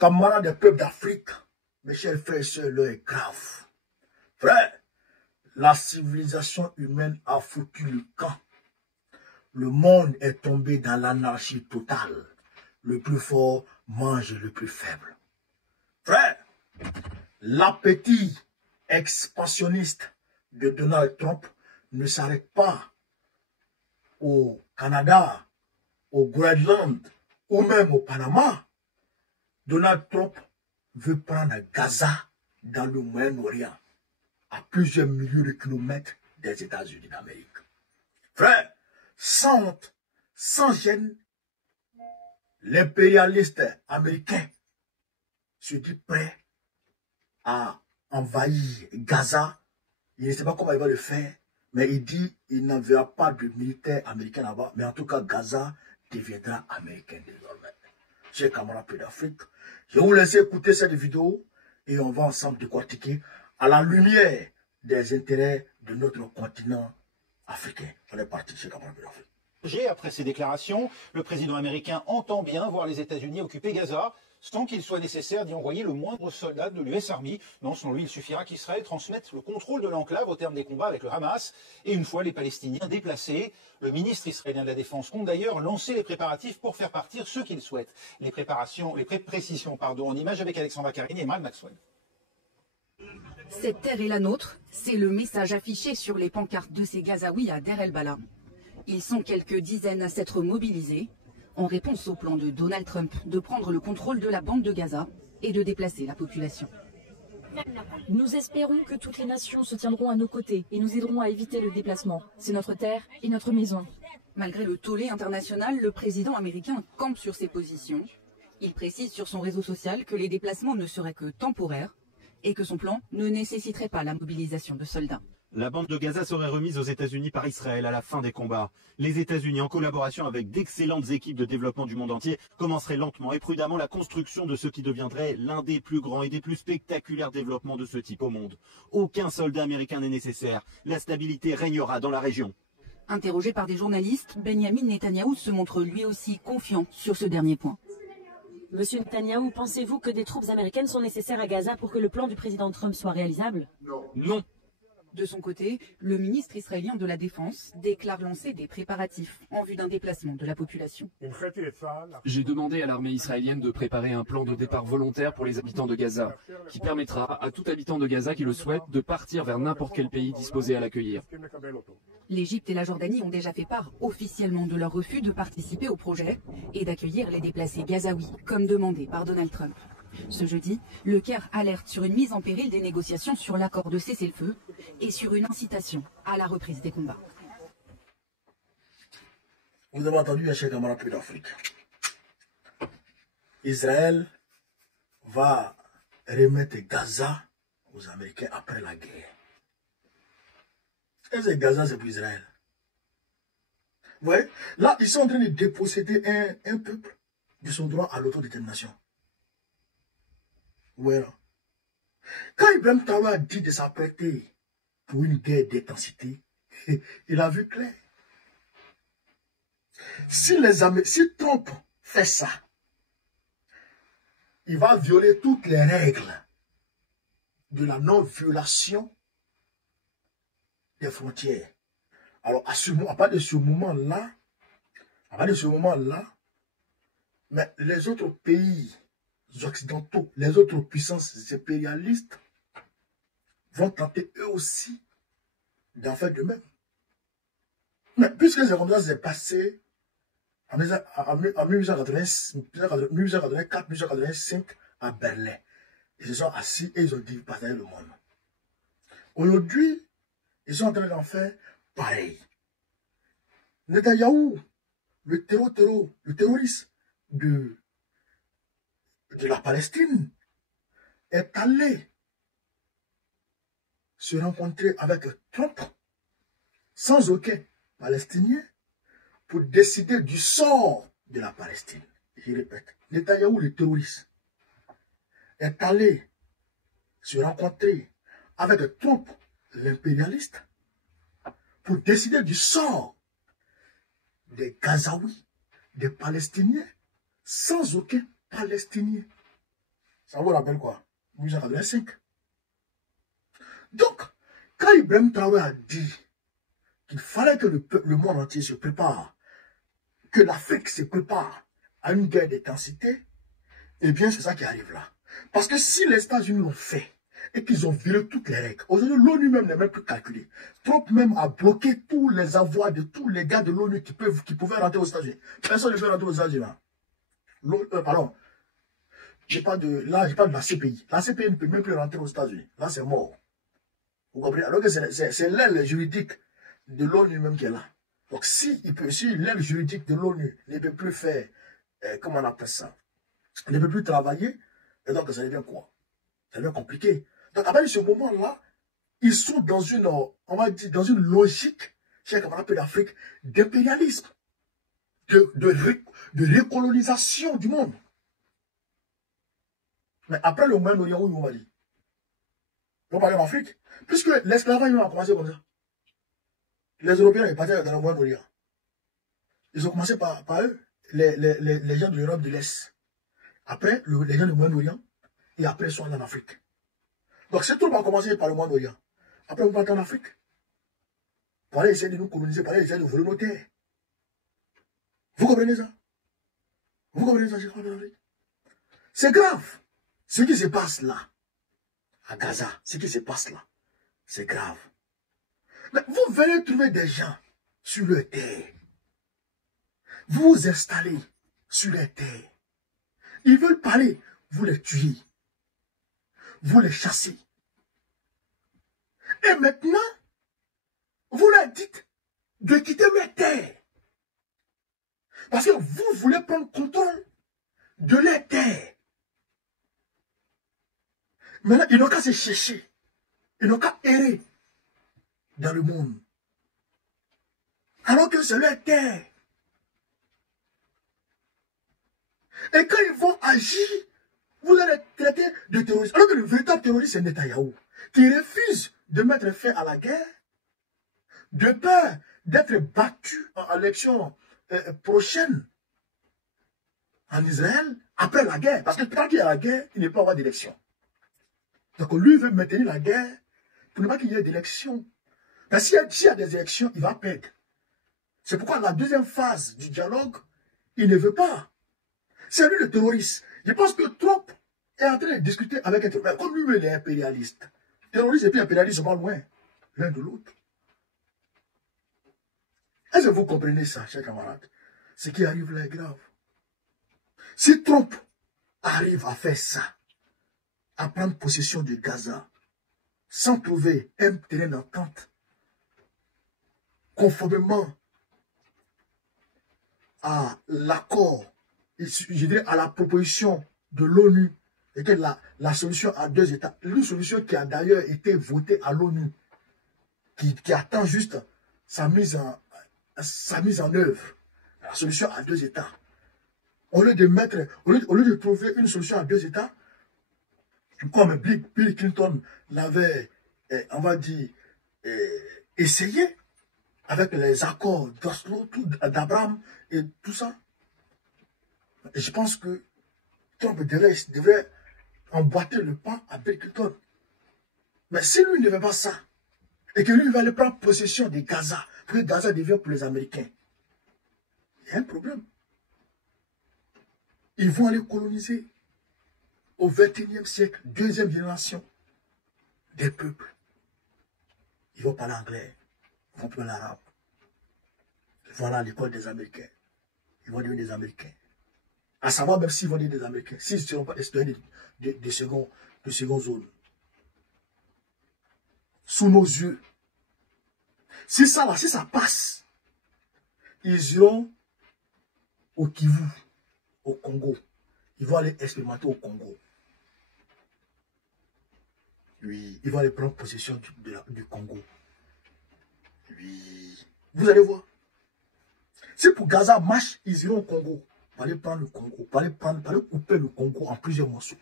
Camarades des peuples d'Afrique, mes chers frères et sœurs, l'heure est grave. Frère, la civilisation humaine a foutu le camp. Le monde est tombé dans l'anarchie totale. Le plus fort mange le plus faible. Frère, l'appétit expansionniste de Donald Trump ne s'arrête pas au Canada, au Groenland ou même au Panama. Donald Trump veut prendre Gaza dans le Moyen-Orient, à plusieurs milliers de kilomètres des États-Unis d'Amérique. Frère, sans honte, sans gêne, l'impérialiste américain se dit prêt à envahir Gaza. Il ne sait pas comment il va le faire, mais il dit qu'il n'enverra pas de militaires américains là-bas, mais en tout cas Gaza deviendra américain désormais. Chers camarades d'Afrique, je vais vous laisser écouter cette vidéo et on va ensemble décortiquer à la lumière des intérêts de notre continent africain. On est parti, chers camarades d'Afrique. Après ces déclarations, le président américain entend bien voir les États-Unis occuper Gaza sans qu'il soit nécessaire d'y envoyer le moindre soldat de l'US Army. Non, selon lui, il suffira qu'Israël transmette le contrôle de l'enclave au terme des combats avec le Hamas. Et une fois les Palestiniens déplacés, le ministre israélien de la Défense compte d'ailleurs lancer les préparatifs pour faire partir ceux qu'il souhaite. Les précisions, en images avec Alexandra Karine et Mal Maxwell. Cette terre est la nôtre, c'est le message affiché sur les pancartes de ces Gazaouis à Deir el-Balah. Ils sont quelques dizaines à s'être mobilisés en réponse au plan de Donald Trump de prendre le contrôle de la bande de Gaza et de déplacer la population. Nous espérons que toutes les nations se tiendront à nos côtés et nous aideront à éviter le déplacement. C'est notre terre et notre maison. Malgré le tollé international, le président américain campe sur ses positions. Il précise sur son réseau social que les déplacements ne seraient que temporaires et que son plan ne nécessiterait pas la mobilisation de soldats. La bande de Gaza serait remise aux États-Unis par Israël à la fin des combats. Les États-Unis, en collaboration avec d'excellentes équipes de développement du monde entier, commenceraient lentement et prudemment la construction de ce qui deviendrait l'un des plus grands et des plus spectaculaires développements de ce type au monde. Aucun soldat américain n'est nécessaire. La stabilité régnera dans la région. Interrogé par des journalistes, Benyamin Netanyahou se montre lui aussi confiant sur ce dernier point. Monsieur Netanyahou, pensez-vous que des troupes américaines sont nécessaires à Gaza pour que le plan du président Trump soit réalisable? Non. De son côté, le ministre israélien de la Défense déclare lancer des préparatifs en vue d'un déplacement de la population. J'ai demandé à l'armée israélienne de préparer un plan de départ volontaire pour les habitants de Gaza, qui permettra à tout habitant de Gaza qui le souhaite de partir vers n'importe quel pays disposé à l'accueillir. L'Égypte et la Jordanie ont déjà fait part officiellement de leur refus de participer au projet et d'accueillir les déplacés gazaouis, comme demandé par Donald Trump. Ce jeudi, le Caire alerte sur une mise en péril des négociations sur l'accord de cessez-le-feu et sur une incitation à la reprise des combats. Vous avez entendu, chers camarades d'Afrique. Israël va remettre Gaza aux Américains après la guerre. Est-ce que Gaza, c'est pour Israël? Vous voyez, là, ils sont en train de déposséder un peuple de son droit à l'autodétermination. Voilà. Quand Ibrahim Traoré a dit de s'apprêter pour une guerre d'intensité, il a vu clair. Si Trump fait ça, il va violer toutes les règles de la non-violation des frontières. Alors, à partir de ce moment-là, mais les autres pays occidentaux, les autres puissances impérialistes vont tenter eux aussi d'en faire de même. Mais puisque c'est comme ça, c'est passé en 1884-1885 à Berlin. Ils se sont assis et ils ont partagé le monde. Aujourd'hui, ils sont en train d'en faire pareil. Netanyahou, le terroriste de la Palestine, est allé se rencontrer avec Trump sans aucun Palestinien pour décider du sort de la Palestine. Je répète, Netanyahou, le terroriste, est allé se rencontrer avec Trump, l'impérialiste, pour décider du sort des Gazaouis, des Palestiniens, sans aucun Palestinien Ça vous rappelle quoi? 1885. Donc, quand Ibrahim Traoré a dit qu'il fallait que le monde entier se prépare, que l'Afrique se prépare à une guerre d'intensité, eh bien, c'est ça qui arrive là. Parce que si les États-Unis l'ont fait, et qu'ils ont viré toutes les règles, aujourd'hui, l'ONU même n'est même plus calculée. Trump même a bloqué tous les avoirs de tous les gars de l'ONU qui pouvaient rentrer aux États-Unis. Personne ne peut rentrer aux États-Unis. Pardon. J'ai pas de la CPI. La CPI ne peut même plus rentrer aux États-Unis. Là, c'est mort. Vous comprenez? Alors que c'est l'aile juridique de l'ONU même qui est là. Donc, si l'aile juridique de l'ONU ne peut plus faire, comment on appelle ça, ne peut plus travailler, et donc ça devient quoi? Ça devient compliqué. Donc, à partir de ce moment-là, ils sont dans une, on va dire, dans une logique, chez comme on appelle l'Afrique, d'impérialisme, de recolonisation du monde. Mais après le Moyen-Orient, où ils vont aller? Ils vont parler en Afrique. Puisque l'esclavage a commencé comme ça. Les Européens sont partis dans le Moyen-Orient. Ils ont commencé par eux, les gens de l'Europe de l'Est. Après, les gens du Moyen-Orient, et après, ils sont allés en Afrique. Donc, c'est tout le monde a commencé par le Moyen-Orient. Après, vous partez en Afrique. Pour aller essayer de nous coloniser, pour aller essayer de voler nos terres. Vous comprenez ça? Vous comprenez ça, c'est grave. Ce qui se passe là, à Gaza, ce qui se passe là, c'est grave. Mais vous venez trouver des gens sur leur terre. Vous vous installez sur leur terre. Ils veulent parler, vous les tuez. Vous les chassez. Et maintenant, vous leur dites de quitter leur terre. Parce que vous voulez prendre contrôle de leur terre. Maintenant, ils n'ont qu'à se chercher. Ils n'ont qu'à errer dans le monde. Alors que c'est leur terre. Et quand ils vont agir, vous allez les traiter de terroristes. Alors que le véritable terroriste, c'est Netanyahou, qui refuse de mettre fin à la guerre, de peur d'être battu en élection prochaine en Israël, après la guerre. Parce que tant qu'il y a la guerre, il ne peut pas avoir d'élection. Donc lui veut maintenir la guerre pour ne pas qu'il y ait d'élection. Mais s'il y a des élections, il va perdre. C'est pourquoi la deuxième phase du dialogue, il ne veut pas. C'est lui le terroriste. Je pense que Trump est en train de discuter avec un terroriste. Comme lui, il est impérialiste. Terroriste et puis impérialiste sont pas loin l'un de l'autre. Est-ce que vous comprenez ça, chers camarades? Ce qui arrive là est grave. Si Trump arrive à faire ça, à prendre possession de Gaza, sans trouver un terrain d'entente, conformément à l'accord, je dirais à la proposition de l'ONU, et que la solution à 2 États, une solution qui a d'ailleurs été votée à l'ONU, qui attend juste sa mise en œuvre, la solution à 2 États. Au lieu de trouver une solution à 2 États, comme Bill Clinton l'avait, on va dire, essayé, avec les accords d'Oslo, d'Abraham et tout ça. Et je pense que Trump devrait emboîter le pas à Bill Clinton. Mais si lui ne fait pas ça, et que lui va aller prendre possession de Gaza, pour que Gaza devienne pour les Américains, il y a un problème. Ils vont aller coloniser au XXIe siècle, 2e génération des peuples. Ils vont parler anglais, ils vont parler arabe. Ils vont aller à l'école des Américains. Ils vont devenir des Américains. À savoir même s'ils vont devenir des Américains, s'ils ne seront pas des citoyens de seconde zone. Sous nos yeux. Si ça passe, ils iront au Kivu, au Congo. Ils vont aller expérimenter au Congo. Oui, ils vont aller prendre possession du Congo. Oui, vous allez voir. Si pour Gaza marche, ils iront au Congo. Pour aller prendre le Congo, pour aller couper le Congo en plusieurs morceaux.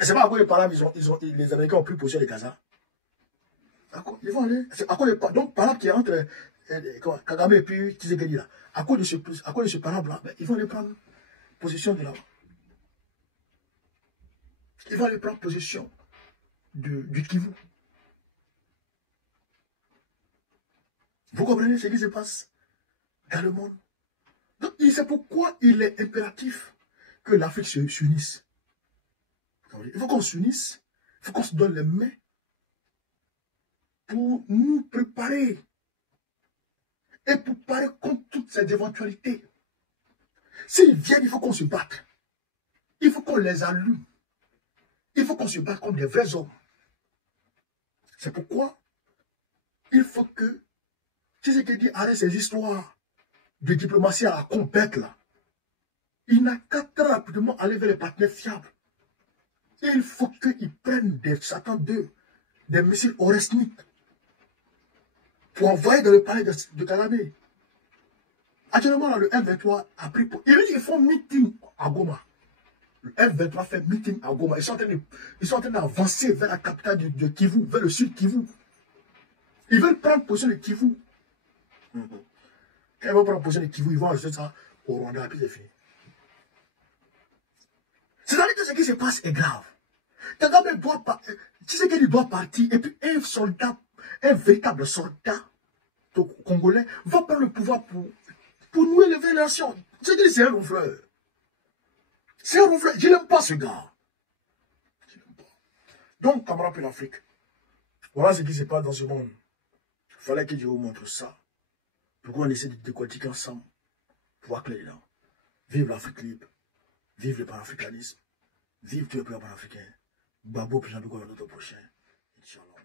C'est pas à quoi les parents, les Américains ont pris possession de Gaza. D'accord, ils vont aller. Donc, par là qui est entre Kagame et puis Tshisekedi là, à cause de ce parable là, ben, ils vont aller prendre possession de là-bas. Ils vont aller prendre possession du Kivu. Vous comprenez ce qui se passe dans le monde? Donc, c'est pourquoi il est impératif que l'Afrique s'unisse. Il faut qu'on s'unisse, il faut qu'on se donne les mains pour nous préparer et pour parer contre toutes ces éventualités. S'ils viennent, il faut qu'on se batte. Il faut qu'on les allume. Il faut qu'on se batte comme des vrais hommes. C'est pourquoi il faut que, tu sais ce qu'il dit, arrête ces histoires de diplomatie à la compète là. Il n'a qu'à très rapidement aller vers les partenaires fiables. Il faut qu'ils prennent des Satan 2, des missiles Oresnik, pour envoyer dans le palais de Kagame. Actuellement, là, le M23 a pris pour... Ils font meeting à Goma. Le M23 fait meeting à Goma. Ils sont en train d'avancer vers la capitale de Kivu, vers le sud Kivu. Ils veulent prendre position de Kivu. Quand ils vont prendre position de Kivu, ils vont ajouter ça au Rwanda, et puis c'est fini. C'est-à-dire que ce qui se passe est grave. Kagame doit partir. Tu sais qu'il doit partir, et puis un soldat, un véritable soldat congolais, va prendre le pouvoir pour nouer les relations. C'est un ronfleur. C'est un ronfleur. Je n'aime pas ce gars. Je n'aime pas. Donc, camarades pour l'Afrique, voilà ce qui se passe dans ce monde. Il fallait que Dieu vous montre ça. Pour qu'on essaie de décortiquer ensemble. Pour voir clair dedans. Vive l'Afrique libre. Vive le panafricanisme. Vive tous les peuples panafricains. Babo, puis j'en ai encore un autre prochain. Inch'Allah.